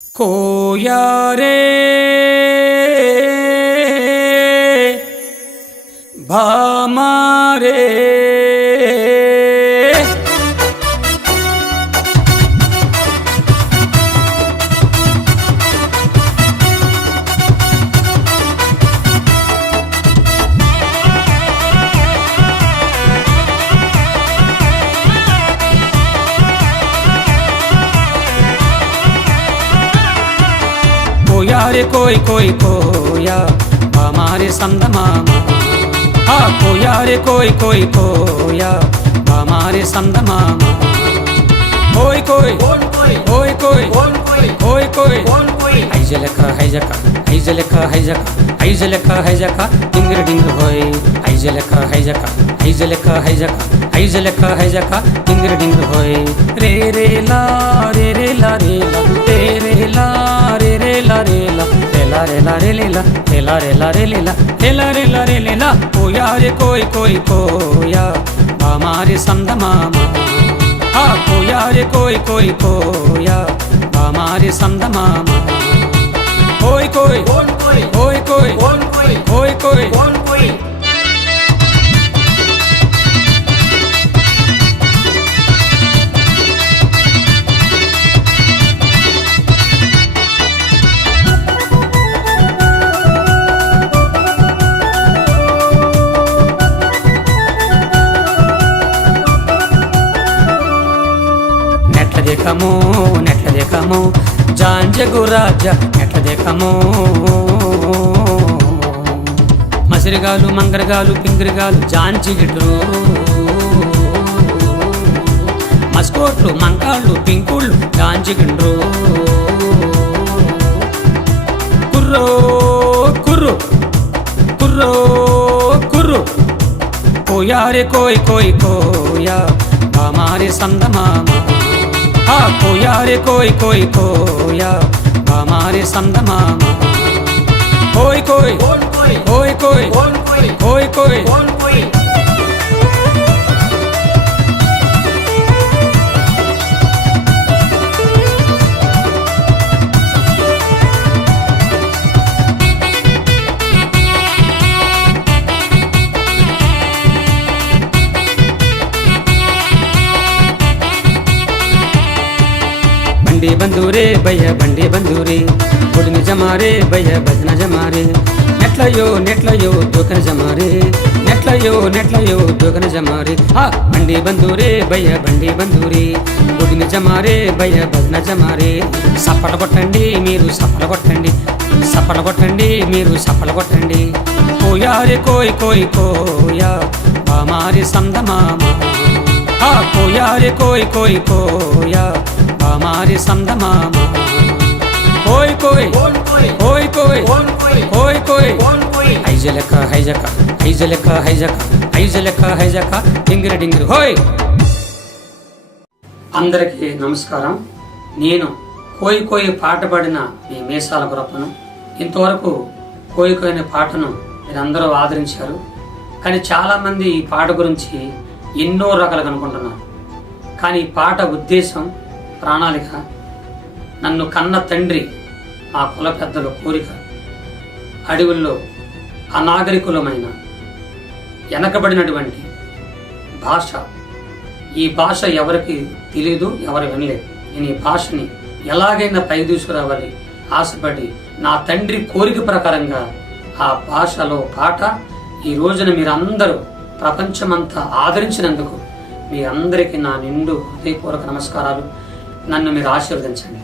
खोया रे भामा रे कोया रे कोई कोई कोया हमारे संद मामा। हाँ कोया रे कोई कोई कोया हमारे संद मामा। कोई कोई कोई कोई कोई कोई ऐजलका ऐजका ऐजलका ऐजलका ऐजलका डिंगर डिंगर होय ऐजलका ऐजका ऐजलका ऐजलका ऐजलका डिंगर डिंगर होय रे रे ला रे रे ला रे ला रे रे ला रे रे ला रे ला ला रे ला रे ले ला रे ला रे ले ला रे ला रे ले ला कोया रे कोई कोई कोया हमारे संद मामा। हाँ कोया रे कोई कोई कोया हमारे संद मामा। कोई कोई कोई कोई कोई कोई నెట్ల దేకమో జాంజగు రాజా నెట్ల దేకమో మసిరిగాలు మంగరగాలు పింగిరిగాలు జాంజిగిడ్రు మస్కోట్లు మంకాళ్ళు పింకుళ్ళు జాంజిగిండ్రు కుర్రో కుర్రు కుర్రో కుర్రు కోయా రే కోయి కోయి కోయా हमारे संद मामा। हाँ कोया रे कोई कोई कोया हमारे संद मामा। कोई कोई कोई कोई कोई कोई बंडी बंदूरे भैया बंडी बंदूरे बुढ़नी जमारे भैया भजना जमारे नेट्लयो दोकन जमारे नेट्लयो दोकन जमारे। हाँ बंडी बंदूरे भैया बंडी बंदूरे बुढ़नी जमारे भैया भजना जमारे। सपल కొట్టండి మీరు సపల కొట్టండి సపల కొట్టండి మీరు సపల కొట్టండి కోయా రే కోయి కోయి కోయా हमारे संद मामा। हाँ कोया रे कोई कोई कोया हमारे संद मामा। कोई कोई कोई कोई कोई ऐजलका ऐजका ऐजलका ऐजका ऐजलका ऐजका डिंगर डिंगर होय। అందరికీ నమస్కారం। నేను కోయి కోయి పాట పాడిన మీ మేసాల గురప్పను। ఇంతవరకు కోయి కోయిన పాటను మీరందరూ ఆదరించారు, కానీ చాలామంది ఈ పాట గురించి ఎన్నో రకాలుగా అనుకుంటున్నారు. కానీ ఈ పాట ఉద్దేశం ప్రణాళిక నన్ను కన్న తండ్రి ఆ కుల పెద్దల కోరిక అడవుల్లో అనాగరికులమైన వెనకబడినటువంటి భాష, ఈ భాష ఎవరికి తెలియదు, ఎవరు వినలేదు. నేను ఈ భాషని ఎలాగైనా పై తీసుకురావాలి ఆశపడి నా తండ్రి కోరిక ప్రకారంగా ఆ భాషలో పాట ఈ రోజున మీరందరూ ప్రపంచమంతా ఆదరించినందుకు మీ అందరికీ నా నిండు హృదయపూర్వక నమస్కారాలు. నన్ను మీరు ఆశీర్వదించండి.